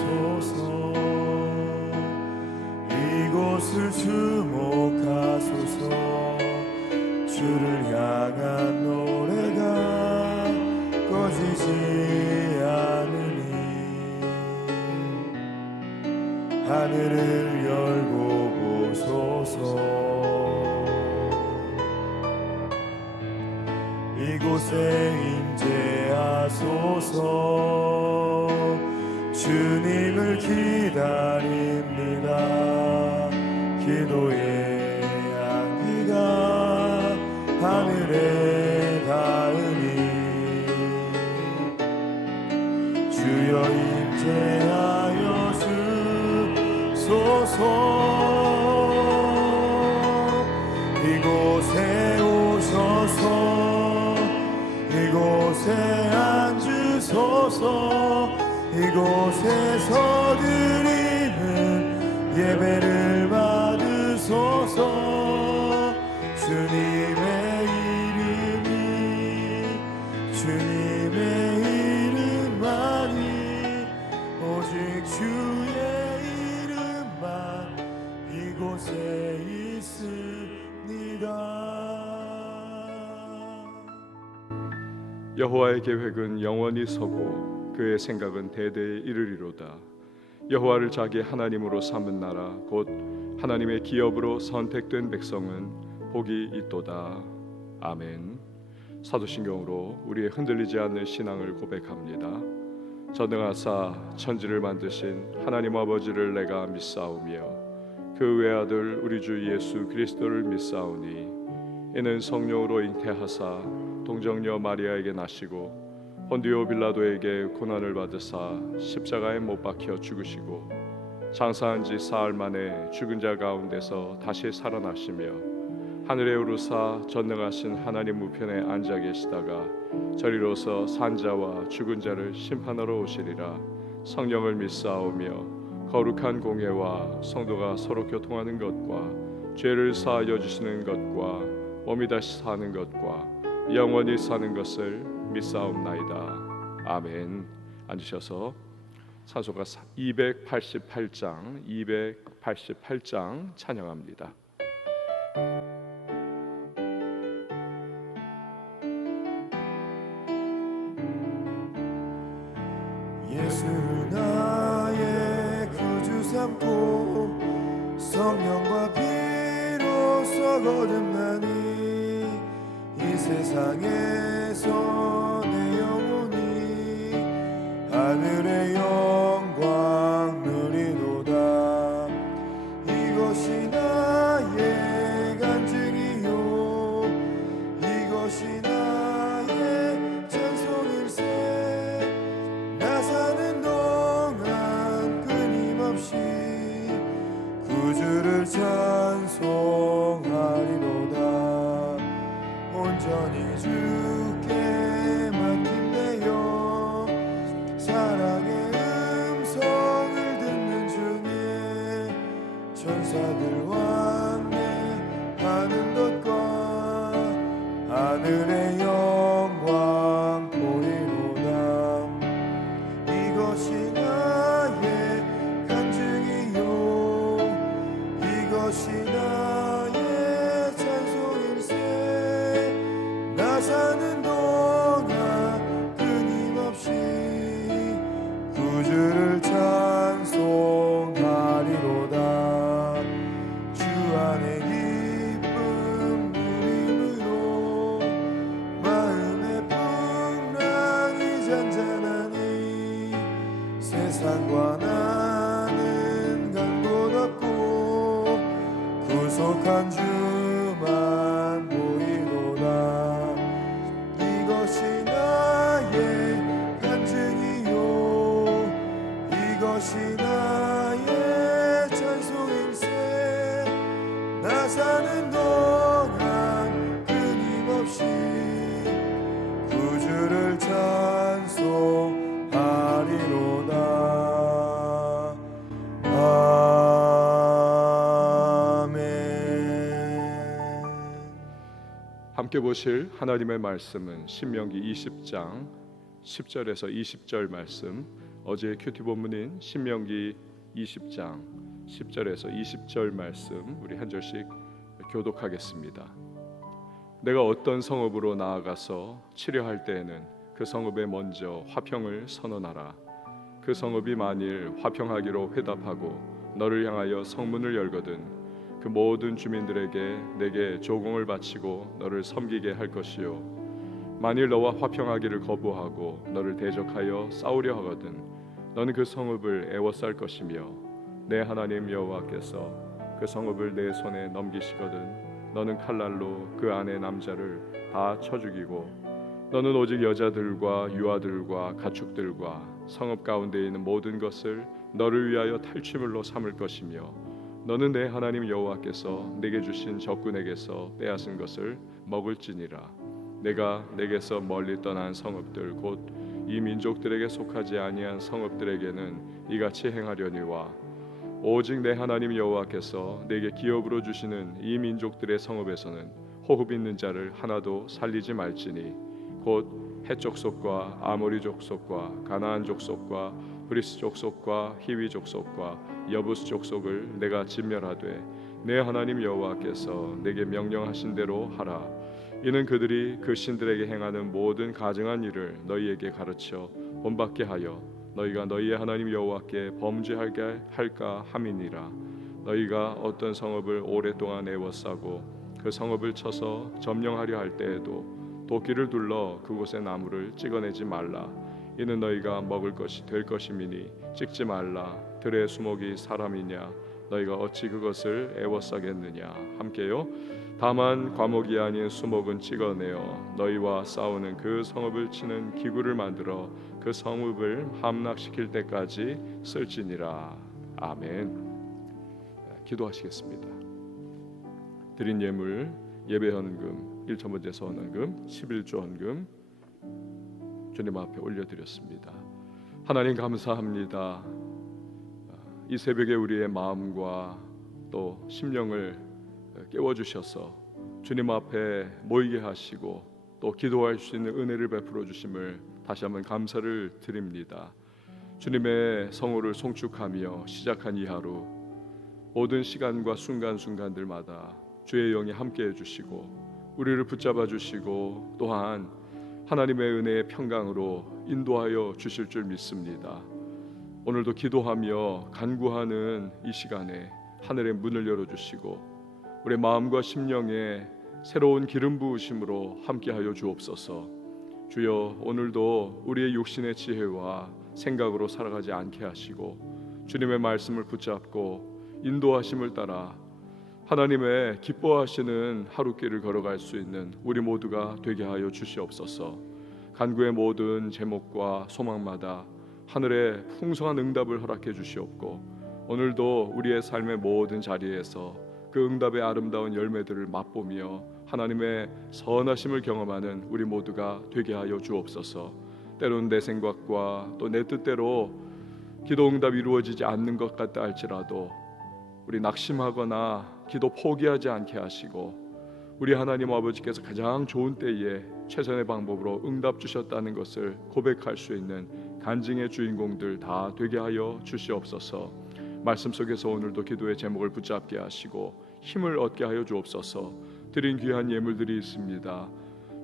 주소서. 이곳을 주목하소서. 주를 향한 노래가 꺼지지 않으니 하늘을 열고 보소서. 이곳에 임재하소서. 주님을 기다립니다. 기도의 향기가 하늘에 닿으니 주여 임재하여 주소서. 이곳에 오셔서 이곳에 앉으소서. 이곳에서 드리는 예배를 받으소서. 주님의 이름만이 오직 주의 이름만 이곳에 있습니다. 여호와의 계획은 영원히 서고 그의 생각은 대대에 이르리로다. 여호와를 자기 하나님으로 삼은 나라 곧 하나님의 기업으로 선택된 백성은 복이 있도다. 아멘. 사도신경으로 우리의 흔들리지 않는 신앙을 고백합니다. 전능하사 천지를 만드신 하나님 아버지를 내가 믿사오며 그 외아들 우리 주 예수 그리스도를 믿사오니 이는 성령으로 잉태하사 동정녀 마리아에게 나시고 본디오 빌라도에게 고난을 받으사 십자가에 못 박혀 죽으시고 장사한 지 사흘 만에 죽은 자 가운데서 다시 살아나시며 하늘에 오르사 전능하신 하나님 우편에 앉아 계시다가 저리로서 산자와 죽은 자를 심판하러 오시리라. 성령을 믿사오며 거룩한 공예와 성도가 서로 교통하는 것과 죄를 사하여 주시는 것과 몸이 다시 사는 것과 영원히 사는 것을 믿사옵나이다. 아멘. 앉으셔서 찬송가 288장 찬양합니다. 예수를 나의 구주 삼고 성령과 피로써 거듭나니 이 세상에서 내 영혼이 하늘의 영광 누리도다. 이것이 나의 간증이요 이것이 나의 찬송일세. 나 사는 동안 끊임없이 구주를 찬송하리로다. 온전히 주께 맡김내어 사랑의 음성을 듣는 중에 천사들 왕래하는 것과 하늘의 영광 보리로다. 이것이 나의 간증이요 이것이 나의 찬송일세. 나 사는 동안 끊임없이 구주를 찬송하리로다. 주 안에 기쁨 누림으로 마음의 풍랑이 잔잔하니 세상과 나는 간 곳 없고 구속한 주만 보이로다. 이것이 나의 간증이요 이것이 나의 찬송일세. 나 사는 동안 끊임없이 구주를 찬송하리로다. 아멘. 함께 보실 하나님의 말씀은 신명기 20장 10절에서 20절 말씀, 어제 큐티 본문인 신명기 20장 10절에서 20절 말씀 우리 한 절씩 교독하겠습니다. 내가 어떤 성읍으로 나아가서 치려할 때에는 그 성읍에 먼저 화평을 선언하라. 그 성읍이 만일 화평하기로 회답하고 너를 향하여 성문을 열거든 그 모든 주민들에게 내게 조공을 바치고 너를 섬기게 할 것이요 만일 너와 화평하기를 거부하고 너를 대적하여 싸우려 하거든 너는 그 성읍을 애워쌀 것이며 내 하나님 여호와께서 그 성읍을 내 손에 넘기시거든 너는 칼날로 그 안의 남자를 다 쳐 죽이고 너는 오직 여자들과 유아들과 가축들과 성읍 가운데 있는 모든 것을 너를 위하여 탈취물로 삼을 것이며 너는 내 하나님 여호와께서 내게 주신 적군에게서 빼앗은 것을 먹을지니라. 내가 내게서 멀리 떠난 성읍들 곧 이 민족들에게 속하지 아니한 성읍들에게는 이같이 행하려니와 오직 내 하나님 여호와께서 내게 기업으로 주시는 이 민족들의 성읍에서는 호흡 있는 자를 하나도 살리지 말지니 곧 헷 족속과 아모리 족속과 가나안 족속과 브리스 족속과 히위 족속과 여부스 족속을 내가 진멸하되 내 하나님 여호와께서 내게 명령하신 대로 하라. 이는 그들이 그 신들에게 행하는 모든 가증한 일을 너희에게 가르쳐 본받게 하여 너희가 너희의 하나님 여호와께 범죄하게 할까 함이니라. 너희가 어떤 성읍을 오랫동안 애워싸고 그 성읍을 쳐서 점령하려 할 때에도 도끼를 둘러 그곳의 나무를 찍어내지 말라. 이는 너희가 먹을 것이 될 것임이니 찍지 말라. 들의 수목이 사람이냐 너희가 어찌 그것을 애워싸겠느냐. 함께요. 다만 과목이 아닌 수목은 찍어내어 너희와 싸우는 그 성읍을 치는 기구를 만들어 그 성읍을 함락시킬 때까지 쓸지니라. 아멘. 기도하시겠습니다. 드린 예물 예배 헌금 1천 헌금 11조 헌금 주님 앞에 올려드렸습니다. 하나님 감사합니다. 이 새벽에 우리의 마음과 또 심령을 깨워주셔서 주님 앞에 모이게 하시고 또 기도할 수 있는 은혜를 베풀어 주심을 다시 한번 감사를 드립니다. 주님의 성호를 송축하며 시작한 이 하루 모든 시간과 순간순간들마다 주의 영이 함께해 주시고 우리를 붙잡아 주시고 또한 하나님의 은혜의 평강으로 인도하여 주실 줄 믿습니다. 오늘도 기도하며 간구하는 이 시간에 하늘의 문을 열어주시고 우리 마음과 심령에 새로운 기름 부으심으로 함께하여 주옵소서. 주여 오늘도 우리의 육신의 지혜와 생각으로 살아가지 않게 하시고 주님의 말씀을 붙잡고 인도하심을 따라 하나님의 기뻐하시는 하루길을 걸어갈 수 있는 우리 모두가 되게 하여 주시옵소서. 간구의 모든 제목과 소망마다 하늘의 풍성한 응답을 허락해 주시옵고 오늘도 우리의 삶의 모든 자리에서 그 응답의 아름다운 열매들을 맛보며 하나님의 선하심을 경험하는 우리 모두가 되게 하여 주옵소서. 때로는 내 생각과 또 내 뜻대로 기도 응답이 이루어지지 않는 것 같다 할지라도 우리 낙심하거나 기도 포기하지 않게 하시고 우리 하나님 아버지께서 가장 좋은 때에 최선의 방법으로 응답 주셨다는 것을 고백할 수 있는 간증의 주인공들 다 되게 하여 주시옵소서. 말씀 속에서 오늘도 기도의 제목을 붙잡게 하시고 힘을 얻게 하여 주옵소서. 드린 귀한 예물들이 있습니다.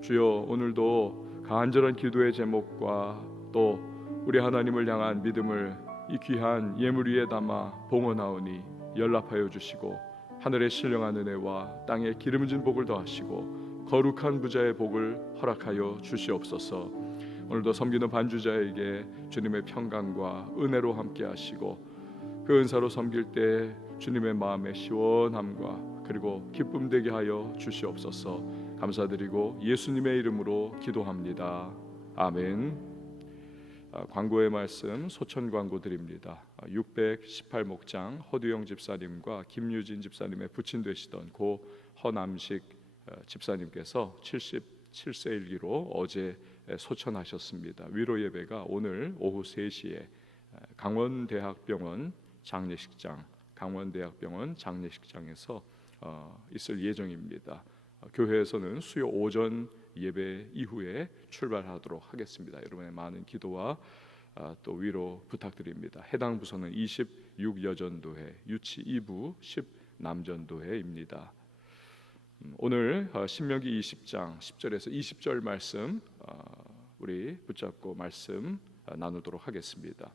주여 오늘도 간절한 기도의 제목과 또 우리 하나님을 향한 믿음을 이 귀한 예물 위에 담아 봉헌하오니 연락하여 주시고 하늘의 신령한 은혜와 땅에 기름진 복을 더하시고 거룩한 부자의 복을 허락하여 주시옵소서. 오늘도 섬기는 반주자에게 주님의 평강과 은혜로 함께 하시고 그 은사로 섬길 때 주님의 마음의 시원함과 그리고 기쁨 되게 하여 주시옵소서. 감사드리고 예수님의 이름으로 기도합니다. 아멘. 광고의 말씀 소천 광고 드립니다. 618목장 허두영 집사님과 김유진 집사님의 부친 되시던 고 허남식 집사님께서 77세 일기로 어제 소천하셨습니다. 위로 예배가 오늘 오후 3시에 강원대학병원 장례식장에서 있을 예정입니다. 교회에서는 수요 오전 예배 이후에 출발하도록 하겠습니다. 여러분의 많은 기도와 또 위로 부탁드립니다. 해당 부서는 26 여전도회, 유치 2부 10 남전도회입니다. 오늘 신명기 20장 10절에서 20절 말씀 우리 붙잡고 말씀 나누도록 하겠습니다.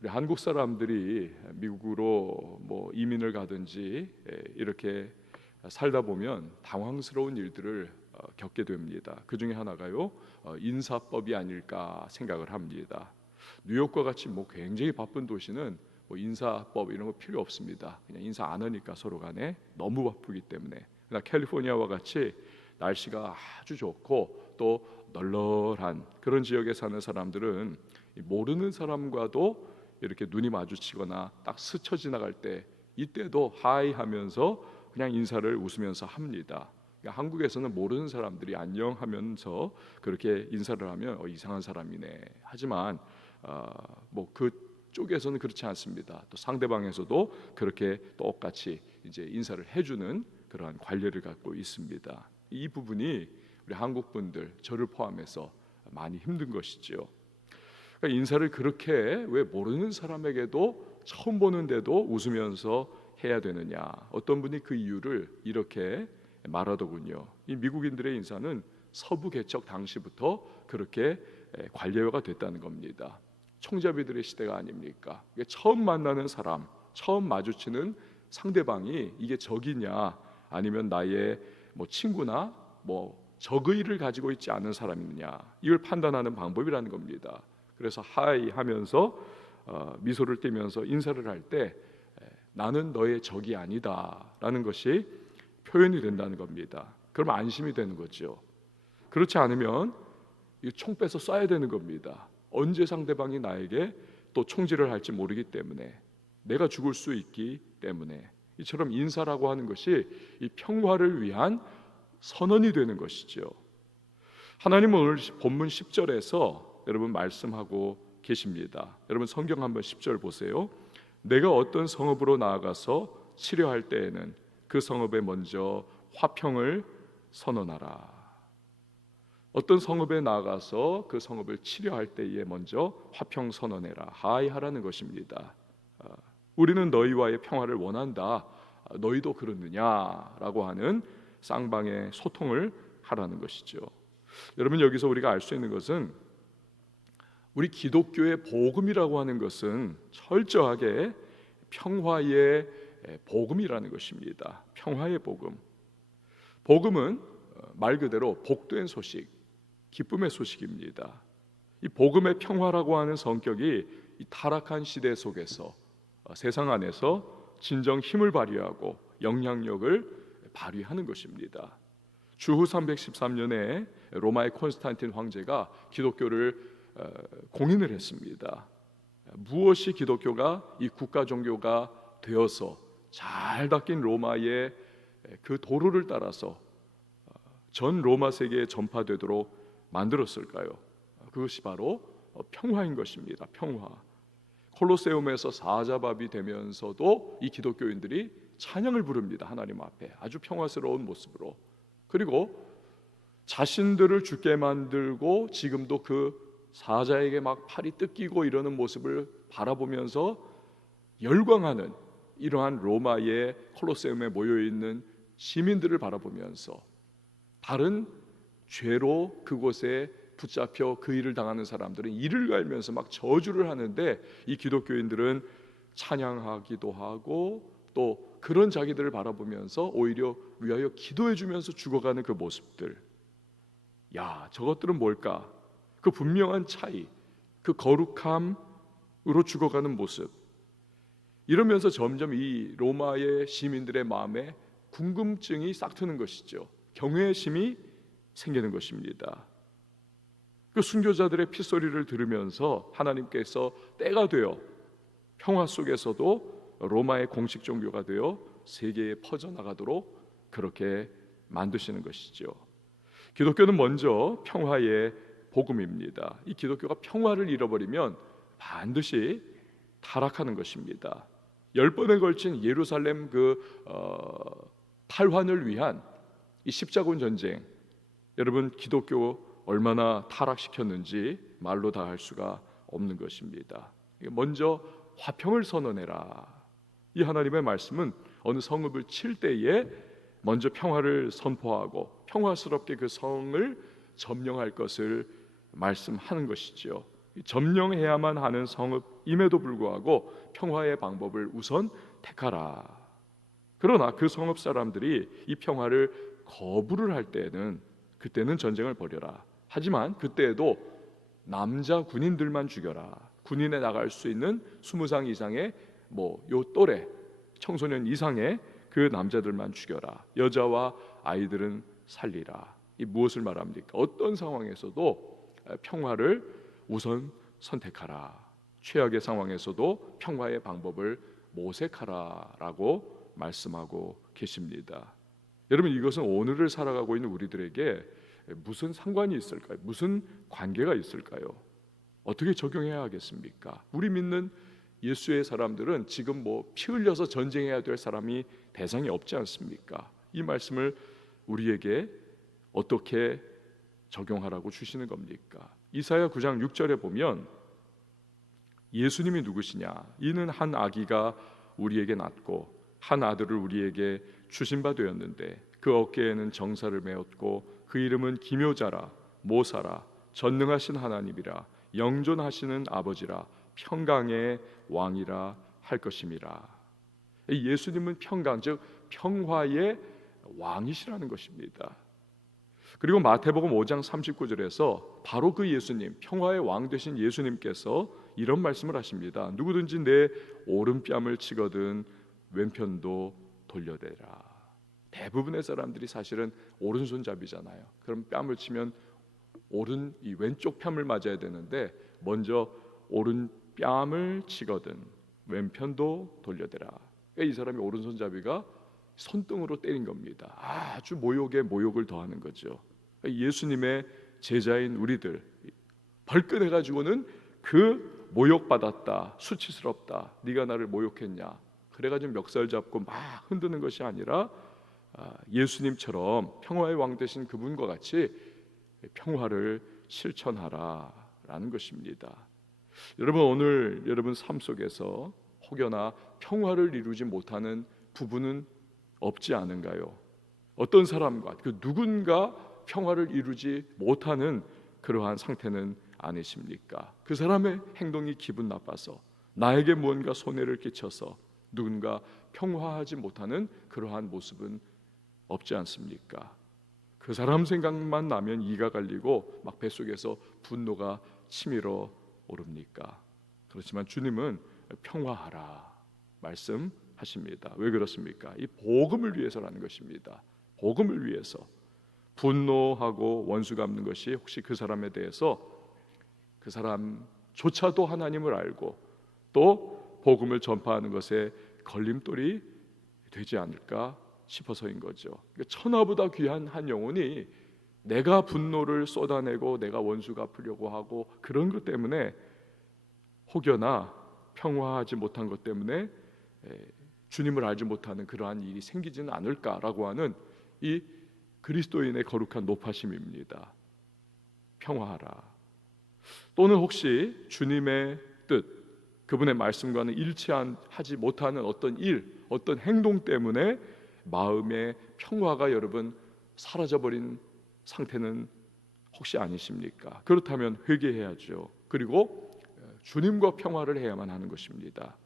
우리 한국 사람들이 미국으로 뭐 이민을 가든지 이렇게 살다 보면 당황스러운 일들을 겪게 됩니다. 그 중에 하나가요, 인사법이 아닐까 생각을 합니다. 뉴욕과 같이 뭐 굉장히 바쁜 도시는 뭐 인사법 이런 거 필요 없습니다. 그냥 인사 안 하니까 서로 간에 너무 바쁘기 때문에. 그러나 캘리포니아와 같이 날씨가 아주 좋고 또 널널한 그런 지역에 사는 사람들은 모르는 사람과도 이렇게 눈이 마주치거나 딱 스쳐 지나갈 때 이때도 하이 하면서 그냥 인사를 웃으면서 합니다. 그러니까 한국에서는 모르는 사람들이 안녕하면서 그렇게 인사를 하면 이상한 사람이네. 하지만 뭐 그쪽에서는 그렇지 않습니다. 또 상대방에서도 그렇게 똑같이 이제 인사를 해주는 그러한 관례를 갖고 있습니다. 이 부분이 우리 한국 분들 저를 포함해서 많이 힘든 것이죠. 그러니까 인사를 그렇게 왜 모르는 사람에게도 처음 보는데도 웃으면서 해야 되느냐? 어떤 분이 그 이유를 이렇게 말하더군요. 이 미국인들의 인사는 서부 개척 당시부터 그렇게 관례화가 됐다는 겁니다. 총잡이들의 시대가 아닙니까? 처음 만나는 사람, 처음 마주치는 상대방이 이게 적이냐 아니면 나의 뭐 친구나 뭐 적의를 가지고 있지 않은 사람이냐 이걸 판단하는 방법이라는 겁니다. 그래서 하이 하면서 미소를 띠면서 인사를 할 때 나는 너의 적이 아니다라는 것이 표현이 된다는 겁니다. 그러면 안심이 되는 거죠. 그렇지 않으면 총 빼서 쏴야 되는 겁니다. 언제 상대방이 나에게 또 총질을 할지 모르기 때문에, 내가 죽을 수 있기 때문에, 이처럼 인사라고 하는 것이 이 평화를 위한 선언이 되는 것이죠. 하나님은 오늘 본문 10절에서 여러분 말씀하고 계십니다. 여러분 성경 한번 10절 보세요. 내가 어떤 성읍으로 나아가서 치료할 때에는 그 성읍에 먼저 화평을 선언하라. 어떤 성읍에 나아가서 그 성읍을 치료할 때에 먼저 화평 선언해라. 하이하라는 것입니다. 우리는 너희와의 평화를 원한다. 너희도 그러느냐라고 하는 쌍방의 소통을 하라는 것이죠. 여러분 여기서 우리가 알 수 있는 것은 우리 기독교의 복음이라고 하는 것은 철저하게 평화의 복음이라는 것입니다. 평화의 복음. 복음은 말 그대로 복된 소식, 기쁨의 소식입니다. 이 복음의 평화라고 하는 성격이 이 타락한 시대 속에서 세상 안에서 진정 힘을 발휘하고 영향력을 발휘하는 것입니다. 주후 313년에 로마의 콘스탄틴 황제가 기독교를 공인을 했습니다. 무엇이 기독교가 이 국가 종교가 되어서 잘 닦인 로마의 그 도로를 따라서 전 로마 세계에 전파되도록 만들었을까요? 그것이 바로 평화인 것입니다. 평화. 콜로세움에서 사자밥이 되면서도 이 기독교인들이 찬양을 부릅니다. 하나님 앞에 아주 평화스러운 모습으로. 그리고 자신들을 죽게 만들고 지금도 그 사자에게 막 팔이 뜯기고 이러는 모습을 바라보면서 열광하는 이러한 로마의 콜로세움에 모여있는 시민들을 바라보면서 다른 죄로 그곳에 붙잡혀 그 일을 당하는 사람들은 이를 갈면서 막 저주를 하는데 이 기독교인들은 찬양하기도 하고 또 그런 자기들을 바라보면서 오히려 위하여 기도해 주면서 죽어가는 그 모습들. 야, 저것들은 뭘까? 그 분명한 차이, 그 거룩함으로 죽어가는 모습. 이러면서 점점 이 로마의 시민들의 마음에 궁금증이 싹트는 것이죠. 경외심이 생기는 것입니다. 그 순교자들의 핏소리를 들으면서 하나님께서 때가 되어 평화 속에서도 로마의 공식 종교가 되어 세계에 퍼져나가도록 그렇게 만드시는 것이죠. 기독교는 먼저 평화의 복음입니다. 이 기독교가 평화를 잃어버리면 반드시 타락하는 것입니다. 10번에 걸친 예루살렘 탈환을 위한 이 십자군 전쟁, 여러분 기독교 얼마나 타락시켰는지 말로 다 할 수가 없는 것입니다. 먼저 화평을 선언해라. 이 하나님의 말씀은 어느 성읍을 칠 때에 먼저 평화를 선포하고 평화스럽게 그 성을 점령할 것을 말씀하는 것이죠. 점령해야만 하는 성읍임에도 불구하고 평화의 방법을 우선 택하라. 그러나 그 성읍 사람들이 이 평화를 거부를 할 때는 그때는 전쟁을 벌여라. 하지만 그때에도 남자 군인들만 죽여라. 군인에 나갈 수 있는 20상 이상의 요 또래 청소년 이상의 그 남자들만 죽여라. 여자와 아이들은 살리라. 이 무엇을 말합니까? 어떤 상황에서도 평화를 우선 선택하라. 최악의 상황에서도 평화의 방법을 모색하라라고 말씀하고 계십니다. 여러분, 이것은 오늘을 살아가고 있는 우리들에게 무슨 상관이 있을까요? 무슨 관계가 있을까요? 어떻게 적용해야 하겠습니까? 우리 믿는 예수의 사람들은 지금 피 흘려서 전쟁해야 될 사람이 대상이 없지 않습니까? 이 말씀을 우리에게 어떻게 적용하라고 주시는 겁니까? 이사야 9장 6절에 보면 예수님이 누구시냐? 이는 한 아기가 우리에게 낳고 한 아들을 우리에게 주신 바 되었는데 그 어깨에는 정사를 메었고 그 이름은 기묘자라 모사라 전능하신 하나님이라 영존하시는 아버지라 평강의 왕이라 할 것임이라. 예수님은 평강, 즉 평화의 왕이시라는 것입니다. 그리고 마태복음 5장 39절에서 바로 그 예수님, 평화의 왕 되신 예수님께서 이런 말씀을 하십니다. 누구든지 내 오른뺨을 치거든 왼편도 돌려대라. 대부분의 사람들이 사실은 오른손잡이잖아요. 그럼 뺨을 치면 이 왼쪽 뺨을 맞아야 되는데 먼저 오른뺨을 치거든 왼편도 돌려대라. 이 사람이 오른손잡이가 손등으로 때린 겁니다. 아주 모욕에 모욕을 더하는 거죠. 예수님의 제자인 우리들 벌끈해가지고는 그 모욕받았다, 수치스럽다, 네가 나를 모욕했냐, 그래가지고 멱살 잡고 막 흔드는 것이 아니라 예수님처럼 평화의 왕 되신 그분과 같이 평화를 실천하라라는 것입니다. 여러분, 오늘 여러분 삶 속에서 혹여나 평화를 이루지 못하는 부분은 없지 않은가요? 어떤 사람과 그 누군가 평화를 이루지 못하는 그러한 상태는 아니십니까? 그 사람의 행동이 기분 나빠서 나에게 무언가 손해를 끼쳐서 누군가 평화하지 못하는 그러한 모습은 없지 않습니까? 그 사람 생각만 나면 이가 갈리고 막 뱃속에서 분노가 치밀어 오릅니까? 그렇지만 주님은 평화하라 말씀하십니다. 왜 그렇습니까? 이 복음을 위해서라는 것입니다. 복음을 위해서. 분노하고 원수 갚는 것이 혹시 그 사람에 대해서 그 사람조차도 하나님을 알고 또 복음을 전파하는 것에 걸림돌이 되지 않을까 싶어서인 거죠. 천하보다 귀한 한 영혼이 내가 분노를 쏟아내고 내가 원수 갚으려고 하고 그런 것 때문에 혹여나 평화하지 못한 것 때문에 주님을 알지 못하는 그러한 일이 생기지는 않을까라고 하는 이 그리스도인의 거룩한 높아심입니다. 평화하라. 또는 혹시 주님의 뜻, 그분의 말씀과는 일치하지 못하는 어떤 일, 어떤 행동 때문에 마음의 평화가 여러분 사라져버린 상태는 혹시 아니십니까? 그렇다면 회개해야죠. 그리고 주님과 평화를 해야만 하는 것입니다.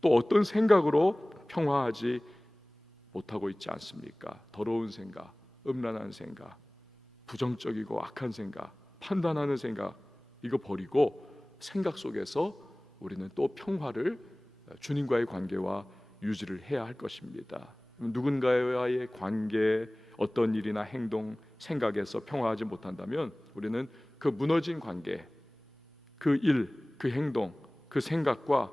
또 어떤 생각으로 평화하지 못하고 있지 않습니까? 더러운 생각, 음란한 생각, 부정적이고 악한 생각, 판단하는 생각, 이거 버리고 생각 속에서 우리는 또 평화를 주님과의 관계와 유지를 해야 할 것입니다. 누군가와의 관계, 어떤 일이나 행동, 생각에서 평화하지 못한다면 우리는 그 무너진 관계, 그 일, 그 행동, 그 생각과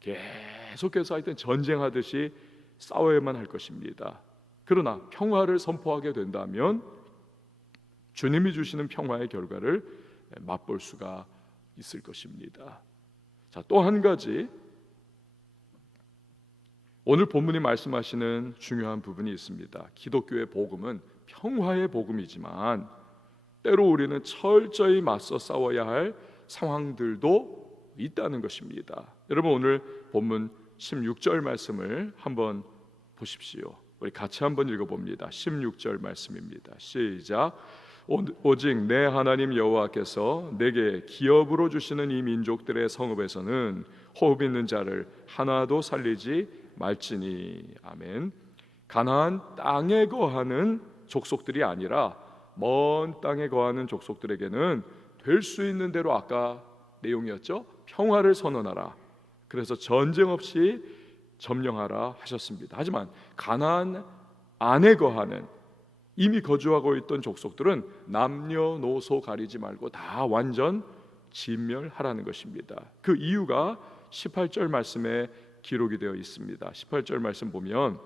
계속해서 하여튼 전쟁하듯이 싸워야만 할 것입니다. 그러나 평화를 선포하게 된다면 주님이 주시는 평화의 결과를 맛볼 수가 있을 것입니다. 자, 또 한 가지 오늘 본문이 말씀하시는 중요한 부분이 있습니다. 기독교의 복음은 평화의 복음이지만 때로 우리는 철저히 맞서 싸워야 할 상황들도 있다는 것입니다. 여러분, 오늘 본문 16절 말씀을 한번 보십시오. 우리 같이 한번 읽어봅니다. 16절 말씀입니다. 시작. 오직 내 하나님 여호와께서 내게 기업으로 주시는 이 민족들의 성읍에서는 호흡 있는 자를 하나도 살리지 말지니. 아멘. 가나안 땅에 거하는 족속들이 아니라 먼 땅에 거하는 족속들에게는 될 수 있는 대로, 아까 내용이었죠, 평화를 선언하라. 그래서 전쟁 없이 점령하라 하셨습니다. 하지만 가나안 안에 거하는, 이미 거주하고 있던 족속들은 남녀노소 가리지 말고 다 완전 진멸하라는 것입니다. 그 이유가 18절 말씀에 기록이 되어 있습니다. 18절 말씀 보면,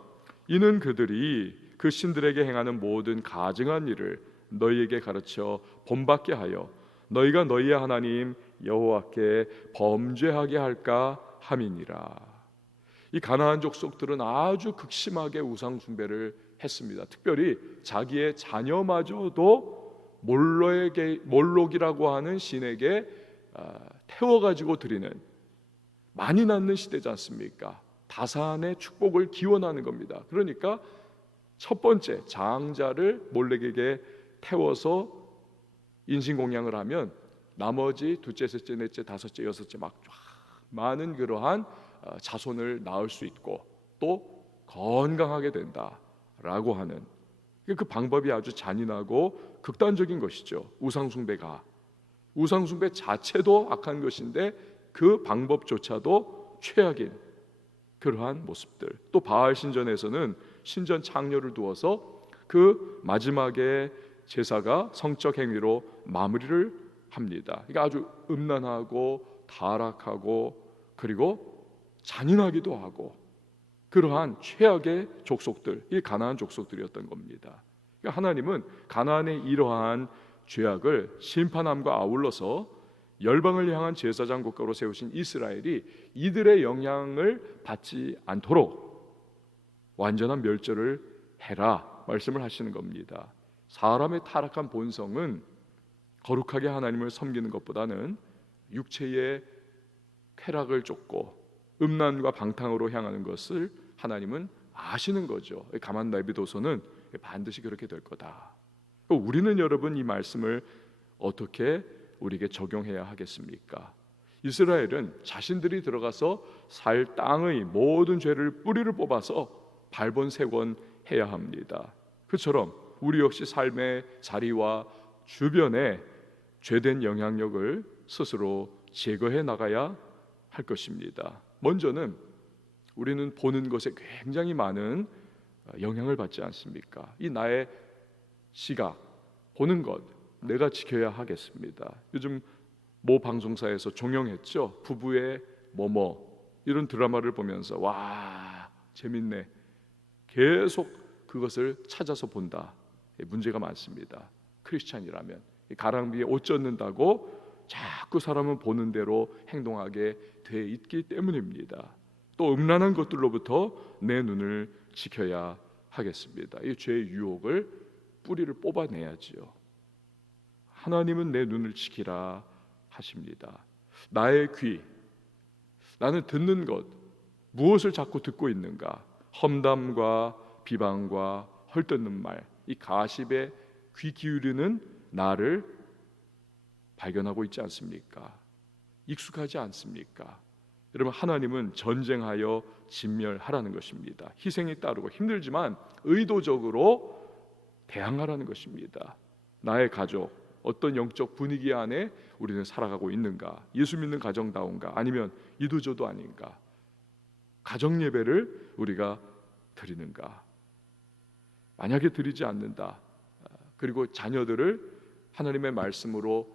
이는 그들이 그 신들에게 행하는 모든 가증한 일을 너희에게 가르쳐 본받게 하여 너희가 너희의 하나님 여호와께 범죄하게 할까 함이니라. 이 가나안 족속들은 아주 극심하게 우상 숭배를 했습니다. 특별히 자기의 자녀마저도 몰록이라고 하는 신에게 태워가지고 드리는, 많이 낳는 시대지 않습니까? 다산의 축복을 기원하는 겁니다. 그러니까 첫 번째 장자를 몰렉에게 태워서 인신공양을 하면 나머지 둘째, 셋째, 넷째, 다섯째, 여섯째 막 많은 그러한 자손을 낳을 수 있고 또 건강하게 된다라고 하는, 그 방법이 아주 잔인하고 극단적인 것이죠. 우상숭배 자체도 악한 것인데 그 방법조차도 최악인 그러한 모습들. 또 바알 신전에서는 신전 창녀를 두어서 그 마지막에 제사가 성적 행위로 마무리를 합니다. 그러니까 아주 음란하고 타락하고 그리고 잔인하기도 하고 그러한 최악의 족속들, 이 가나안 족속들이었던 겁니다. 그러니까 하나님은 가나안의 이러한 죄악을 심판함과 아울러서 열방을 향한 제사장 국가로 세우신 이스라엘이 이들의 영향을 받지 않도록 완전한 멸절을 해라 말씀을 하시는 겁니다. 사람의 타락한 본성은 거룩하게 하나님을 섬기는 것보다는 육체의 쾌락을 쫓고 음란과 방탕으로 향하는 것을 하나님은 아시는 거죠. 가만 내비둬서는 반드시 그렇게 될 거다. 우리는 여러분 이 말씀을 어떻게 우리에게 적용해야 하겠습니까? 이스라엘은 자신들이 들어가서 살 땅의 모든 죄를 뿌리를 뽑아서 발본색원해야 합니다. 그처럼 우리 역시 삶의 자리와 주변에 죄된 영향력을 스스로 제거해 나가야 할 것입니다. 먼저는 우리는 보는 것에 굉장히 많은 영향을 받지 않습니까? 이 나의 시각, 보는 것, 내가 지켜야 하겠습니다. 요즘 모 방송사에서 종영했죠. 부부의 뭐뭐, 이런 드라마를 보면서 와 재밌네, 계속 그것을 찾아서 본다. 문제가 많습니다. 크리스찬이라면 가랑비에 옷 젖는다고 자꾸 사람은 보는 대로 행동하게 돼 있기 때문입니다. 또 음란한 것들로부터 내 눈을 지켜야 하겠습니다. 이 죄의 유혹을 뿌리를 뽑아내야지요. 하나님은 내 눈을 지키라 하십니다. 나의 귀, 나는 듣는 것, 무엇을 자꾸 듣고 있는가? 험담과 비방과 헐뜯는 말, 이 가십에 귀 기울이는 나를 발견하고 있지 않습니까? 익숙하지 않습니까? 여러분, 하나님은 전쟁하여 진멸하라는 것입니다. 희생이 따르고 힘들지만 의도적으로 대항하라는 것입니다. 나의 가족, 어떤 영적 분위기 안에 우리는 살아가고 있는가? 예수 믿는 가정다운가? 아니면 이도저도 아닌가? 가정 예배를 우리가 드리는가? 만약에 드리지 않는다, 그리고 자녀들을 하나님의 말씀으로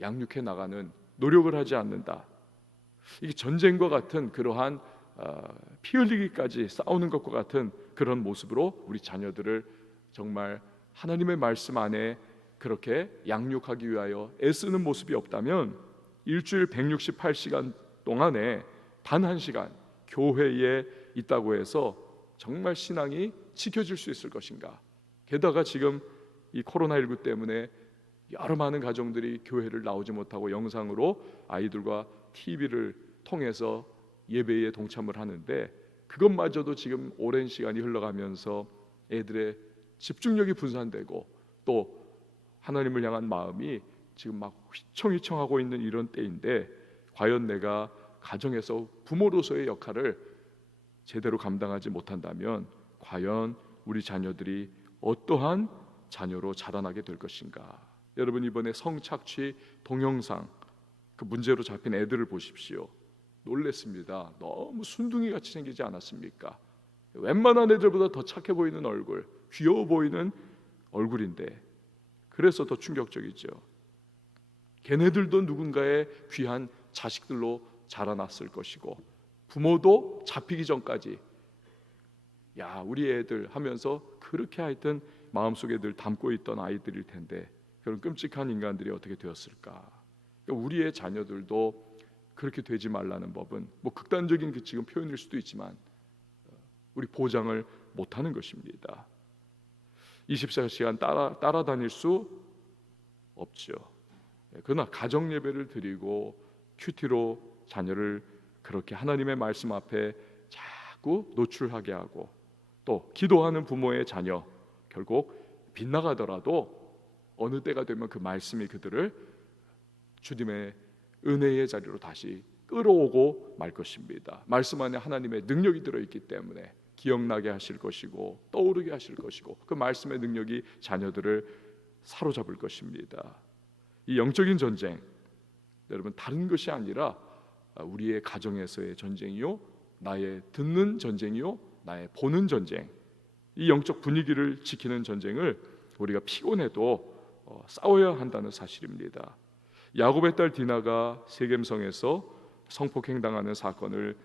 양육해 나가는 노력을 하지 않는다, 이게 전쟁과 같은 그러한 피 흘리기까지 싸우는 것과 같은 그런 모습으로 우리 자녀들을 정말 하나님의 말씀 안에 그렇게 양육하기 위하여 애쓰는 모습이 없다면 일주일 168시간 동안에 단 1시간 교회에 있다고 해서 정말 신앙이 지켜질 수 있을 것인가? 게다가 지금 이 코로나19 때문에 여러 많은 가정들이 교회를 나오지 못하고 영상으로 아이들과 TV를 통해서 예배에 동참을 하는데, 그것마저도 지금 오랜 시간이 흘러가면서 애들의 집중력이 분산되고 또 하나님을 향한 마음이 지금 막 휘청휘청하고 있는 이런 때인데, 과연 내가 가정에서 부모로서의 역할을 제대로 감당하지 못한다면 과연 우리 자녀들이 어떠한 자녀로 자라나게 될 것인가? 여러분, 이번에 성착취 동영상 그 문제로 잡힌 애들을 보십시오. 놀랬습니다. 너무 순둥이같이 생기지 않았습니까? 웬만한 애들보다 더 착해 보이는 얼굴, 귀여워 보이는 얼굴인데, 그래서 더 충격적이죠. 걔네들도 누군가의 귀한 자식들로 자라났을 것이고, 부모도 잡히기 전까지 야 우리 애들 하면서 그렇게 하여튼 마음속에 늘 담고 있던 아이들일 텐데, 그런 끔찍한 인간들이 어떻게 되었을까? 그러니까 우리의 자녀들도 그렇게 되지 말라는 법은 뭐 극단적인 그 지금 표현일 수도 있지만 우리 보장을 못하는 것입니다. 24시간 따라다닐 수 없죠. 그러나 가정 예배를 드리고 큐티로 자녀를 그렇게 하나님의 말씀 앞에 자꾸 노출하게 하고, 또 기도하는 부모의 자녀 결국 빗나가더라도 어느 때가 되면 그 말씀이 그들을 주님의 은혜의 자리로 다시 끌어오고 말 것입니다. 말씀 안에 하나님의 능력이 들어있기 때문에 기억나게 하실 것이고 떠오르게 하실 것이고, 그 말씀의 능력이 자녀들을 사로잡을 것입니다. 이 영적인 전쟁, 여러분 다른 것이 아니라 우리의 가정에서의 전쟁이요, 나의 듣는 전쟁이요, 나의 보는 전쟁, 이 영적 분위기를 지키는 전쟁을 우리가 피곤해도 싸워야 한다는 사실입니다. 야곱의 딸 디나가 세겜성에서 성폭행당하는 사건을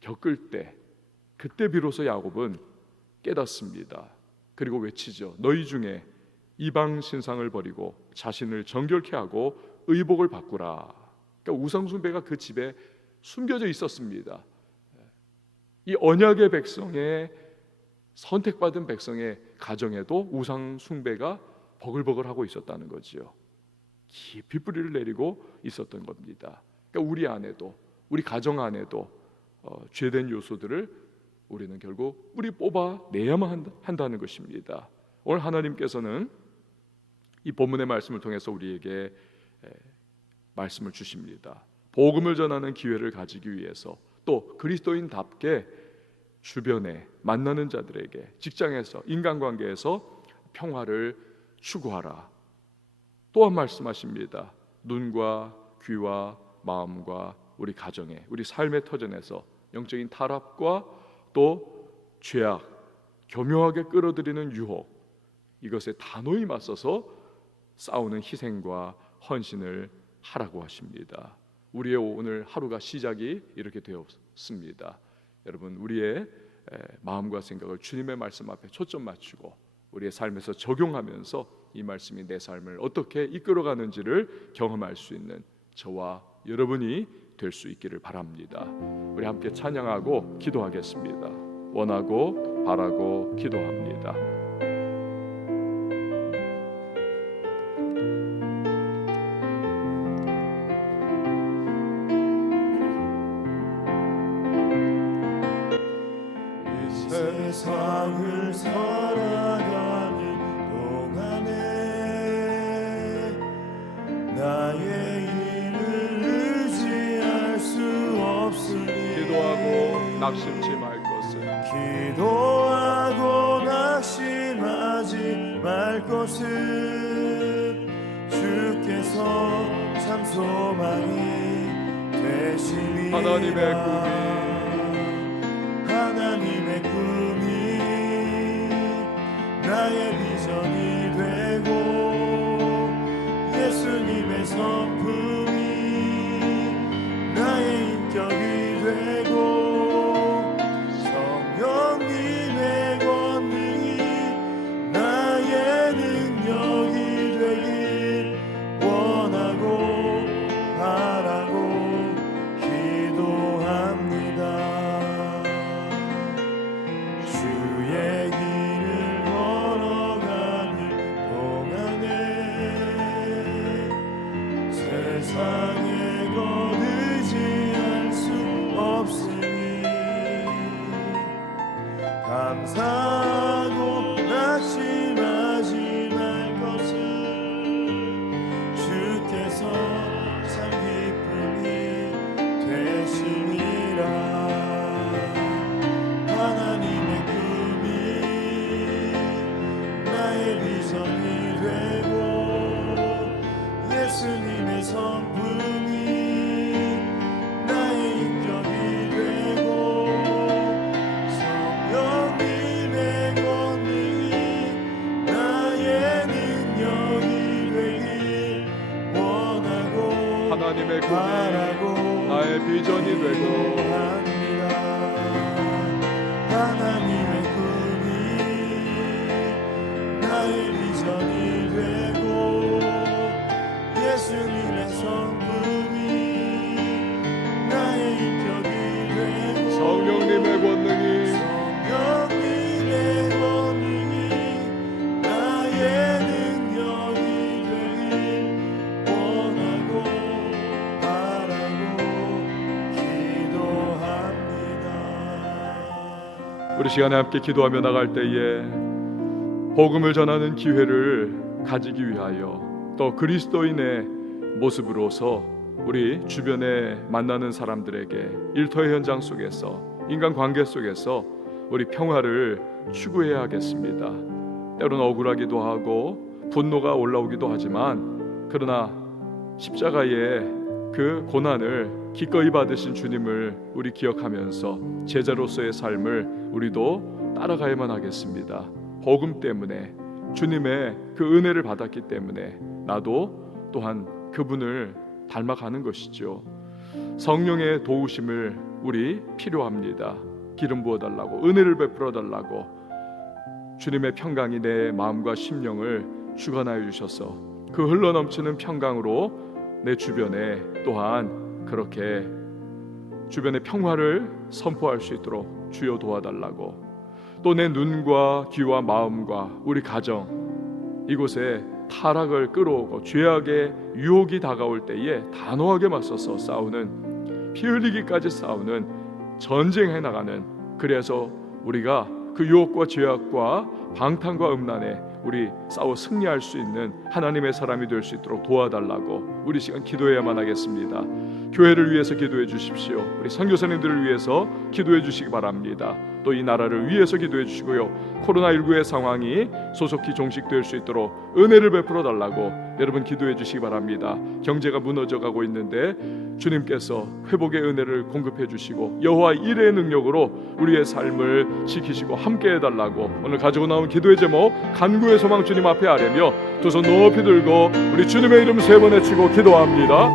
겪을 때, 그때 비로소 야곱은 깨닫습니다. 그리고 외치죠. 너희 중에 이방 신상을 버리고 자신을 정결케 하고 의복을 바꾸라. 그러니까 우상숭배가 그 집에 숨겨져 있었습니다. 이 언약의 백성의, 선택받은 백성의 가정에도 우상숭배가 버글버글하고 있었다는 거지요. 깊이 뿌리를 내리고 있었던 겁니다. 그러니까 우리 안에도, 우리 가정 안에도 죄된 요소들을 우리는 결국 뿌리 뽑아내야만 한다는 것입니다. 오늘 하나님께서는 이 본문의 말씀을 통해서 우리에게 말씀을 주십니다. 복음을 전하는 기회를 가지기 위해서, 또 그리스도인답게 주변에 만나는 자들에게, 직장에서, 인간관계에서 평화를 추구하라. 또한 말씀하십니다. 눈과 귀와 마음과 우리 가정에, 우리 삶의 터전에서 영적인 타락과 또 죄악, 교묘하게 끌어들이는 유혹, 이것에 단호히 맞서서 싸우는 희생과 헌신을 하라고 하십니다. 우리의 오늘 하루가 시작이 이렇게 되었습니다. 여러분, 우리의 마음과 생각을 주님의 말씀 앞에 초점 맞추고 우리의 삶에서 적용하면서 이 말씀이 내 삶을 어떻게 이끌어가는지를 경험할 수 있는 저와 여러분이 될 수 있기를 바랍니다. 우리 함께 찬양하고 기도하겠습니다. 원하고 바라고 기도합니다. 세상을 살아가는 동안에 나의 힘을 의지할 수 없으니 기도하고 낙심치 말 것은, 기도하고 낙심하지 말 것은 주께서 참 소망이 되시리라. 하나님의 꿈이 나의 비전이 되고 예수님의 성품이 나의 인격이 되고 성령님의 권능이 나의 능력이 되길 원하고 바라고 기도합니다. 주의 길을 걸어가는 동안에 없으니 감사하고 낙심하지 말 것을 주께서 참 기쁨이 되시니라. 하나님의 꿈이 나의 비전이 되고 예수님의 성품이 나의 인격이 되고 성령님의 권능이 나의 능력이 되길 원하고 하나님의 꿈이 바라고 나의 비전이 되고 기도합니다. 하나님의 꿈이 나의 비전이 되고 예수님의 성품이 나의 인격이 되고 성령님의 권능이 성령님의 권능이 나의 능력이 되길 원하고 바라고 기도합니다. 우리 시간에 함께 기도하며 나갈 때에 복음을 전하는 기회를 가지기 위하여 또 그리스도인의 모습으로서 우리 주변에 만나는 사람들에게 일터의 현장 속에서 인간관계 속에서 우리 평화를 추구해야 하겠습니다. 때로는 억울하기도 하고 분노가 올라오기도 하지만 그러나 십자가의 그 고난을 기꺼이 받으신 주님을 우리 기억하면서 제자로서의 삶을 우리도 따라가야만 하겠습니다. 복음 때문에 주님의 그 은혜를 받았기 때문에 나도 또한 그분을 닮아가는 것이죠. 성령의 도우심을 우리 필요합니다. 기름 부어달라고, 은혜를 베풀어달라고, 주님의 평강이 내 마음과 심령을 주관하여 주셔서 그 흘러넘치는 평강으로 내 주변에 또한 그렇게 주변의 평화를 선포할 수 있도록 주여 도와달라고, 또 내 눈과 귀와 마음과 우리 가정 이곳에 타락을 끌어오고 죄악의 유혹이 다가올 때에 단호하게 맞서서 싸우는, 피 흘리기까지 싸우는, 전쟁해 나가는, 그래서 우리가 그 유혹과 죄악과 방탕과 음란에 우리 싸워 승리할 수 있는 하나님의 사람이 될 수 있도록 도와달라고 우리 시간 기도해야만 하겠습니다. 교회를 위해서 기도해 주십시오. 우리 선교사님들을 위해서 기도해 주시기 바랍니다. 또 이 나라를 위해서 기도해 주시고요. 코로나19의 상황이 소속히 종식될 수 있도록 은혜를 베풀어 달라고 여러분 기도해 주시기 바랍니다. 경제가 무너져 가고 있는데 주님께서 회복의 은혜를 공급해 주시고 여호와 일의 능력으로 우리의 삶을 지키시고 함께 해달라고 오늘 가지고 나온 기도의 제목 간구의 소망 주님 앞에 아뢰며 두 손 높이 들고 우리 주님의 이름 세 번 외치고 기도합니다.